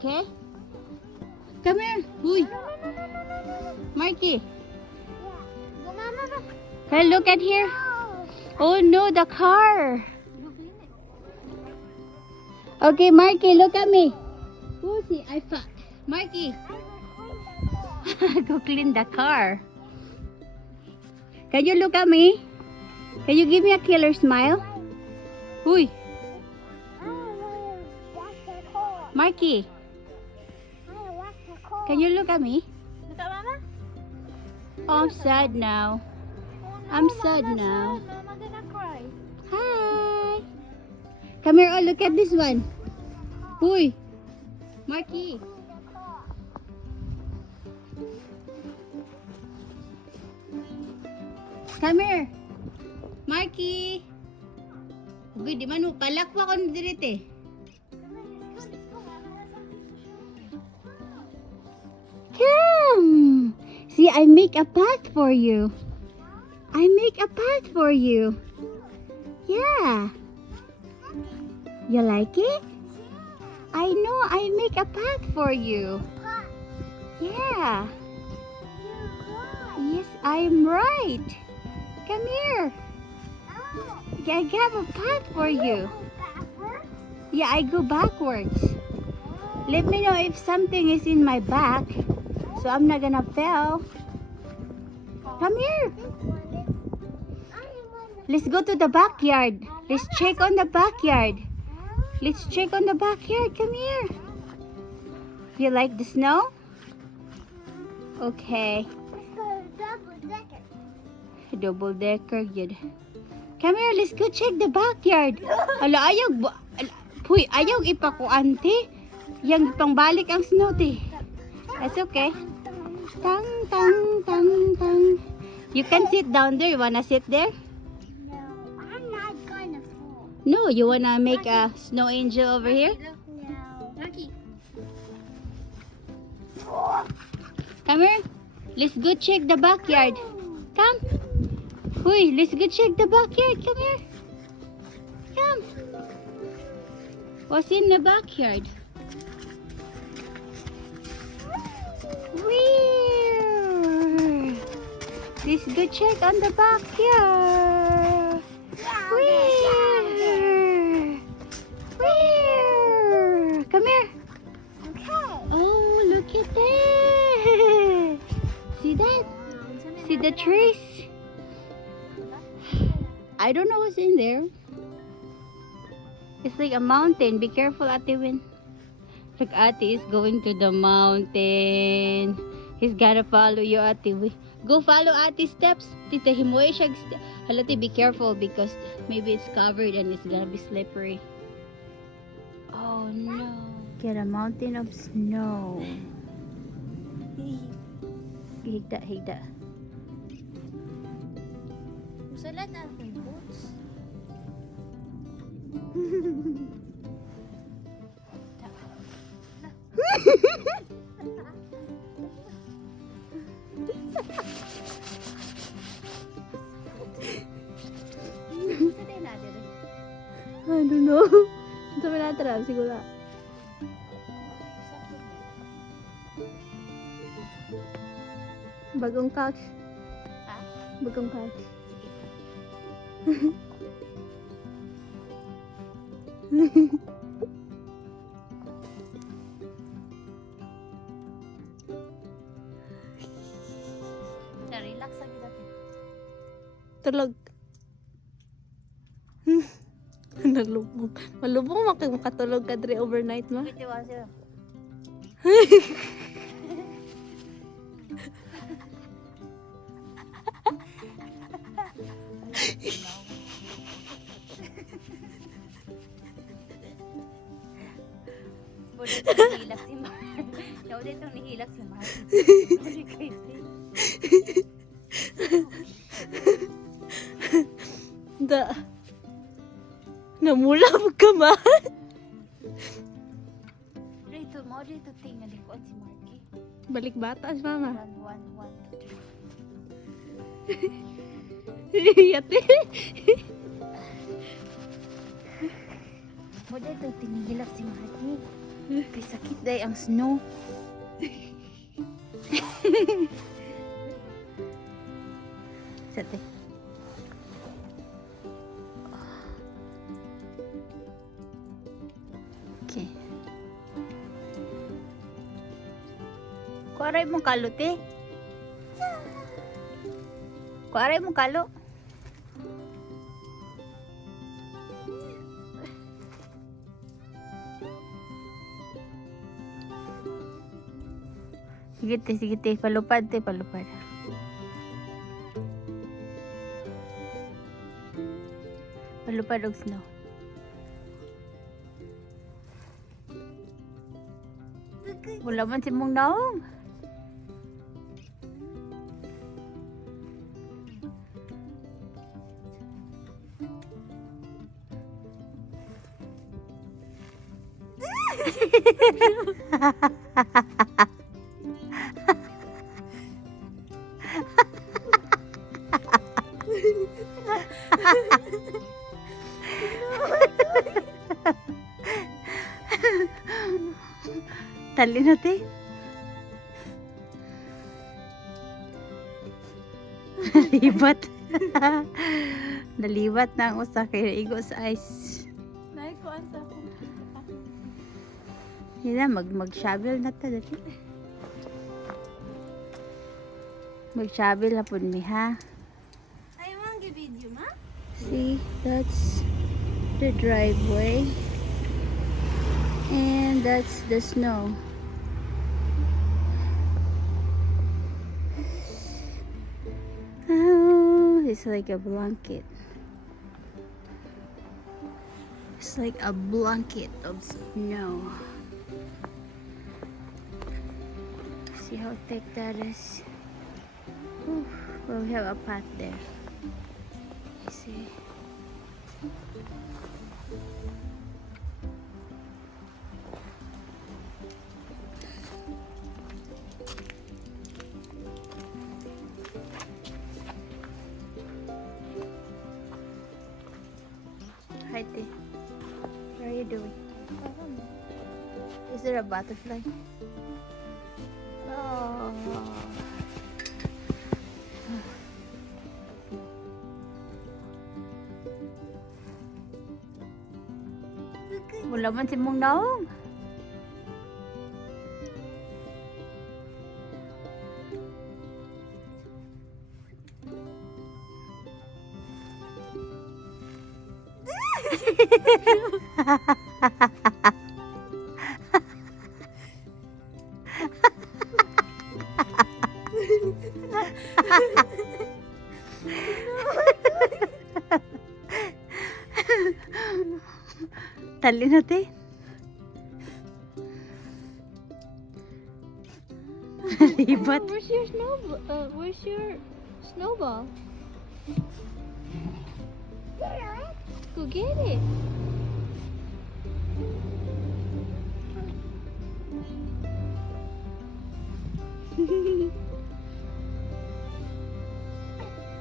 Okay? Come here. Uy. Marky. Hey, look at here. Oh no, the car. Okay, Marky, look at me. Oh, see, I found. Marky. Go clean the car. Can you look at me? Can you give me a killer smile? Uy. Marky. Can you look at me? Look at Mama. Oh, I'm sad now. I'm sad now. Mama gonna cry. Hi. Come here. Oh, look at this one. Uy. Marky. Come here. Marky. Uy, di man mo. Palakwa ko na dirite. Come. See, I make a path for you. I make a path for you. Yeah. You like it? I know, I make a path for you. Yeah. Yes, I'm right. Come here. I have a path for you. Yeah, I go backwards. Let me know if something is in my back, so I'm not gonna fall. Come here. Let's go to the backyard. Let's check on the backyard. Let's check on the backyard. Come here. You like the snow? Okay. Double decker, yun. Come here, let's go check the backyard. Ala, puy, ayaw ipakuante. Yang pangbalik ang snow, te. That's okay. Tang, tang, tang, tang. You can sit down there. You wanna sit there? No, I'm not gonna fall. No, you wanna make a snow angel over here? No. Lucky. Come here. Let's go check the backyard. Come. Huy, let's go check the backyard. Come here. Come. What's in the backyard? Where? Let's go check on the backyard. Where? Where? Come here. Okay. Oh, look at that. See that? See the trees? I don't know what's in there. It's like a mountain. Be careful, Ate Win. Look, Ate is going to the mountain. He's gotta follow you, Ate Win. Go follow Ate's steps. Tita Himoy siya. Halati, be careful because maybe it's covered and it's gonna be slippery. Oh no. Get a mountain of snow. Higda, higda. Salat na akong boots. I don't know. Sabi natin siguro. Bagong couch. Ha? Bagong couch. Tulog. Nalubog. Malubog makatulog ka dre overnight ma. Ito kasi. Pwede itong nihilak si Mar. Pwede itong nihilak si Mar. Pwede kayo. Da. Namulab ka man. Dito mo, dito tingnan likuan si Marky. Balik batas mama. 1, 1, 2, 3. Yate. Mo dito tinihilak si Marky. Kay sakit day ang snow. Sate. Okay. Kuaray mo kalo, te. Kuaray mo kalo. Sige te, palupad te, palupad. Palupad og snow. Wala man si mong naong. Tali na te. Nalibat. Nalibat na ang usa kay igo sa ice. Nay ko anta ko. Hila, mag-shovel na ta dati. Mag-shovel na po mi ha. Ay mang gi-video ma? See, that's the driveway. And that's the snow. Oh, it's like a blanket. It's like a blanket of snow. See how thick that is? Oof, well, we have a path there. You see? Hi, Te. What are you doing? Is there a butterfly? Oh. Wala man si mong naong. Tali na te. Libat. Where's your snowball? Where's your snowball? Go get it.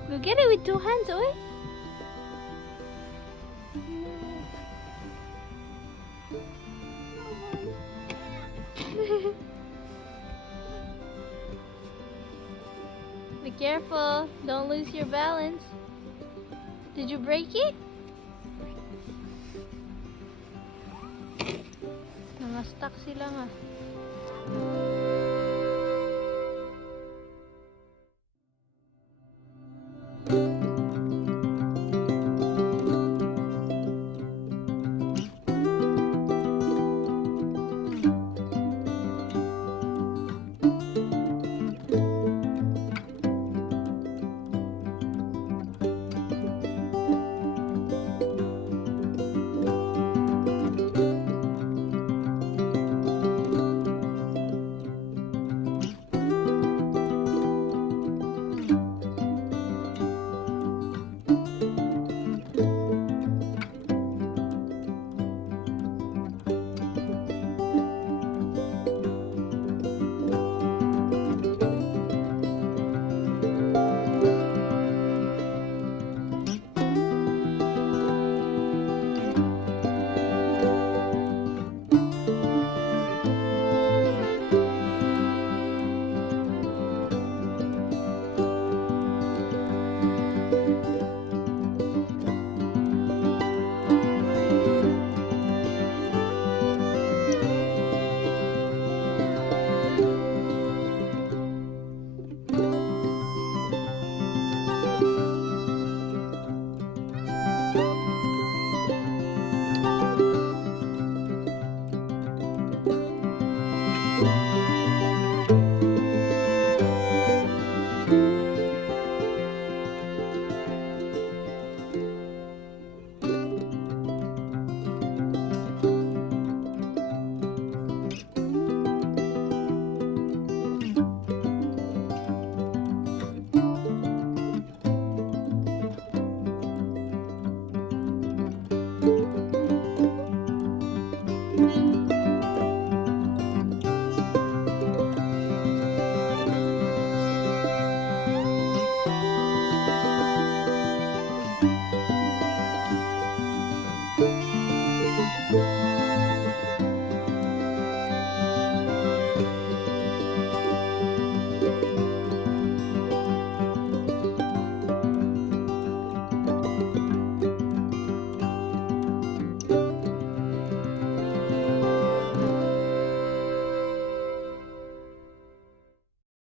Go get it with 2 hands, oi. Be careful, don't lose your balance. Did you break it? Mga stuck sila nga.